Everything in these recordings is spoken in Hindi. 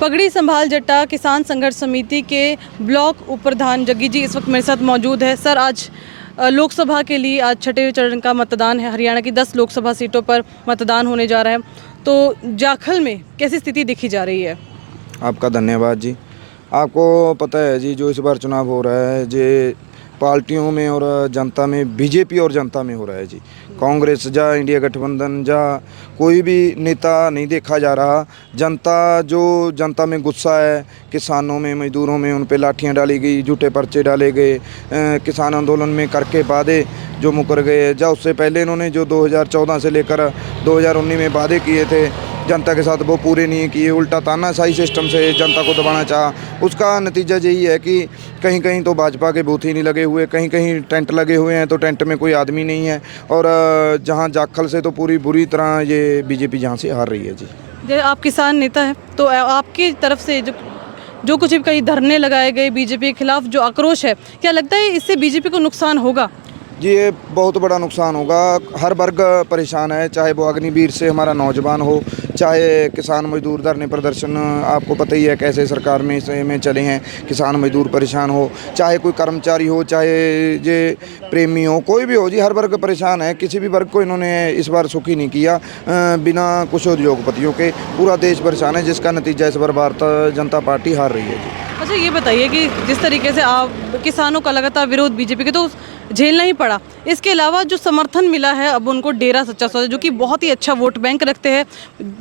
पगड़ी संभाल जट्टा किसान संघर्ष समिति के ब्लॉक उप प्रधान जग्गी जी इस वक्त मेरे साथ मौजूद है। सर, आज लोकसभा के लिए आज छठे चरण का मतदान है। हरियाणा की 10 लोकसभा सीटों पर मतदान होने जा रहा है, तो जाखल में कैसी स्थिति देखी जा रही है? आपका धन्यवाद जी। आपको पता है जी, जो इस बार चुनाव हो रहा है जे पार्टियों में और जनता में, बीजेपी और जनता में हो रहा है जी। कांग्रेस जा इंडिया गठबंधन जा कोई भी नेता नहीं देखा जा रहा। जनता में गुस्सा है, किसानों में, मजदूरों में, उन पे लाठियां डाली गई, झूठे पर्चे डाले गए, किसान आंदोलन में करके वादे जो मुकर गए। जा उससे पहले इन्होंने जो 2014 से लेकर 2019 में वादे किए थे जनता के साथ, वो पूरे नहीं किए। उल्टा तानाशाही सिस्टम से जनता को दबाना चाहा। उसका नतीजा यही है कि कहीं कहीं तो भाजपा के बूथ ही नहीं लगे हुए, कहीं कहीं टेंट लगे हुए हैं तो टेंट में कोई आदमी नहीं है। और जहां जाखल से तो पूरी बुरी तरह ये बीजेपी जहां से हार रही है जी। आप किसान नेता हैं, तो आपकी तरफ से जो कुछ भी कई धरने लगाए गए बीजेपी के खिलाफ, जो आक्रोश है, क्या लगता है इससे बीजेपी को नुकसान होगा? जी, ये बहुत बड़ा नुकसान होगा। हर वर्ग परेशान है, चाहे वो अग्निवीर से हमारा नौजवान हो, चाहे किसान मजदूर। धरने प्रदर्शन आपको पता ही है कैसे सरकार में चले हैं। किसान मजदूर परेशान हो, चाहे कोई कर्मचारी हो, चाहे ये प्रेमी हो, कोई भी हो जी, हर वर्ग परेशान है। किसी भी वर्ग को इन्होंने इस बार सुखी नहीं किया। बिना कुछ उद्योगपतियों के पूरा देश परेशान है, जिसका नतीजा इस बार भारतीय जनता पार्टी हार रही है जी। अच्छा, ये बताइए कि जिस तरीके से आप किसानों का लगातार विरोध बीजेपी के तो झेलना ही पड़ा, इसके अलावा जो समर्थन मिला है अब उनको डेरा सच्चा सौदा, जो कि बहुत ही अच्छा वोट बैंक रखते हैं,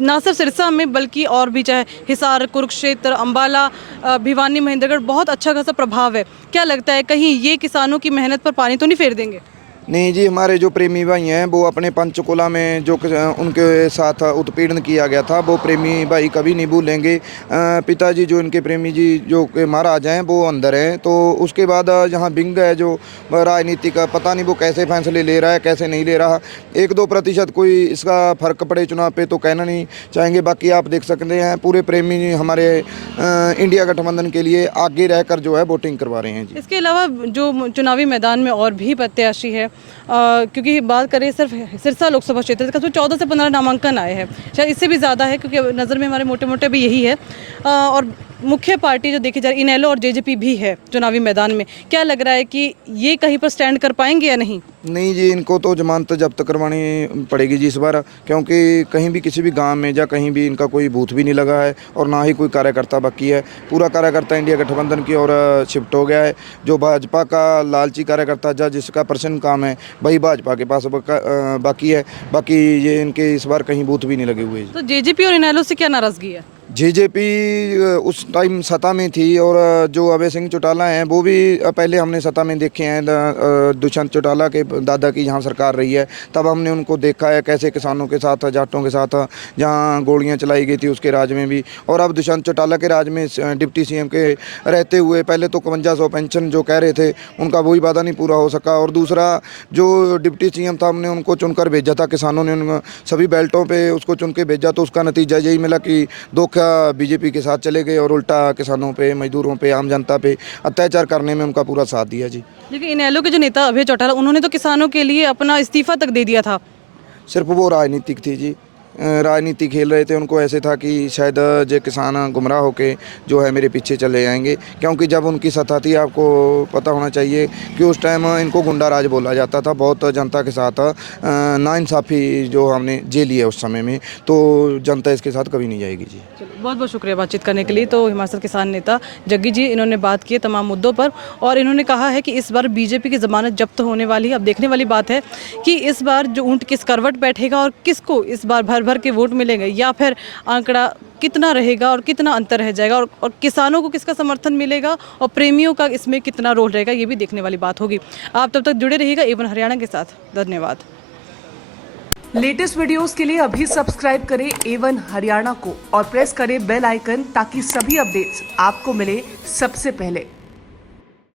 ना सिर्फ सिरसा में बल्कि और भी, चाहे हिसार, कुरुक्षेत्र, अंबाला, भिवानी, महेंद्रगढ़, बहुत अच्छा खासा प्रभाव है। क्या लगता है कहीं ये किसानों की मेहनत पर पानी तो नहीं फेर देंगे? नहीं जी, हमारे जो प्रेमी भाई हैं वो अपने पंचकुला में जो उनके साथ उत्पीड़न किया गया था, वो प्रेमी भाई कभी नहीं भूलेंगे। पिताजी जो इनके प्रेमी जी जो के महाराज हैं वो अंदर हैं। तो उसके बाद यहाँ बिंग है जो राजनीति का, पता नहीं वो कैसे फैसले ले रहा है, कैसे नहीं ले रहा। 1-2% कोई इसका फ़र्क पड़े चुनाव पे तो कहना नहीं चाहेंगे। बाकी आप देख सकते हैं पूरे प्रेमी हमारे इंडिया गठबंधन के लिए आगे रहकर जो है वोटिंग करवा रहे हैं जी। इसके अलावा जो चुनावी मैदान में और भी प्रत्याशी है, क्योंकि बात करें सिर्फ सिरसा लोकसभा क्षेत्र का, तो 14 से 15 नामांकन आए हैं, शायद इससे भी ज़्यादा है, क्योंकि नज़र में हमारे मोटे मोटे भी यही है। और मुख्य पार्टी जो देखी जा रही इनेलो और जेजेपी भी है चुनावी मैदान में। क्या लग रहा है कि ये कहीं पर स्टैंड कर पाएंगे या नहीं? नहीं जी, इनको तो जमानत जब्त करवानी पड़ेगी जी इस बार, क्योंकि कहीं भी किसी भी गांव में या कहीं भी इनका कोई बूथ भी नहीं लगा है और ना ही कोई कार्यकर्ता बाकी है। पूरा कार्यकर्ता इंडिया गठबंधन की ओर शिफ्ट हो गया है। जो भाजपा का लालची कार्यकर्ता या जिसका पर्सनल काम है वही भाजपा के पास बाकी है। बाकी ये इनके इस बार कहीं बूथ भी नहीं लगे हुए। तो जेजेपी और इनेलो से क्या नाराज़गी है? जेजेपी उस टाइम सत्ता में थी, और जो अभय सिंह चौटाला हैं वो भी पहले हमने सत्ता में देखे हैं। दुष्यंत चौटाला के दादा की यहाँ सरकार रही है, तब हमने उनको देखा है कैसे किसानों के साथ, जाटों के साथ जहाँ गोलियाँ चलाई गई थी उसके राज में भी। और अब दुष्यंत चौटाला के राज में डिप्टी सीएम के रहते हुए पहले तो 5500 पेंशन जो कह रहे थे उनका वही वादा नहीं पूरा हो सका। और दूसरा जो डिप्टी सीएम था, हमने उनको चुनकर भेजा था, किसानों ने सभी बेल्टों पर उसको चुन के भेजा, तो उसका नतीजा यही मिला कि बीजेपी के साथ चले गए और उल्टा किसानों पे, मजदूरों पे, आम जनता पे अत्याचार करने में उनका पूरा साथ दिया जी। लेकिन इनेलो के जो नेता अभय चौटाला, उन्होंने तो किसानों के लिए अपना इस्तीफा तक दे दिया था। सिर्फ वो राजनीतिक थी जी, राजनीति खेल रहे थे। उनको ऐसे था कि शायद जो किसान गुमराह होके जो है मेरे पीछे चले जाएंगे, क्योंकि जब उनकी सत्ता थी, आपको पता होना चाहिए कि उस टाइम इनको गुंडा राज बोला जाता था। बहुत जनता के साथ नाइंसाफ़ी जो हमने झेली है उस समय में, तो जनता इसके साथ कभी नहीं जाएगी जी। बहुत बहुत शुक्रिया बातचीत करने के लिए। तो हिमाचल किसान नेता जग्गी जी, इन्होंने बात की तमाम मुद्दों पर, और इन्होंने कहा है कि इस बार बीजेपी की ज़मानत जब्त होने वाली है। अब देखने वाली बात है कि इस बार जो ऊंट किस करवट बैठेगा और किसको इस बार भर भर के वोट मिलेंगे, या फिर आंकड़ा कितना रहेगा और कितना अंतर रह जाएगा, और किसानों को किसका समर्थन मिलेगा और प्रेमियों का इसमें कितना रोल रहेगा, ये भी देखने वाली बात होगी। आप तब तक जुड़े रहिएगा एवन हरियाणा के साथ। धन्यवाद। लेटेस्ट वीडियोस के लिए अभी सब्सक्राइब करें A1 हरियाणा को और प्रेस करें बेल आइकन, ताकि सभी अपडेट्स आपको मिले सबसे पहले।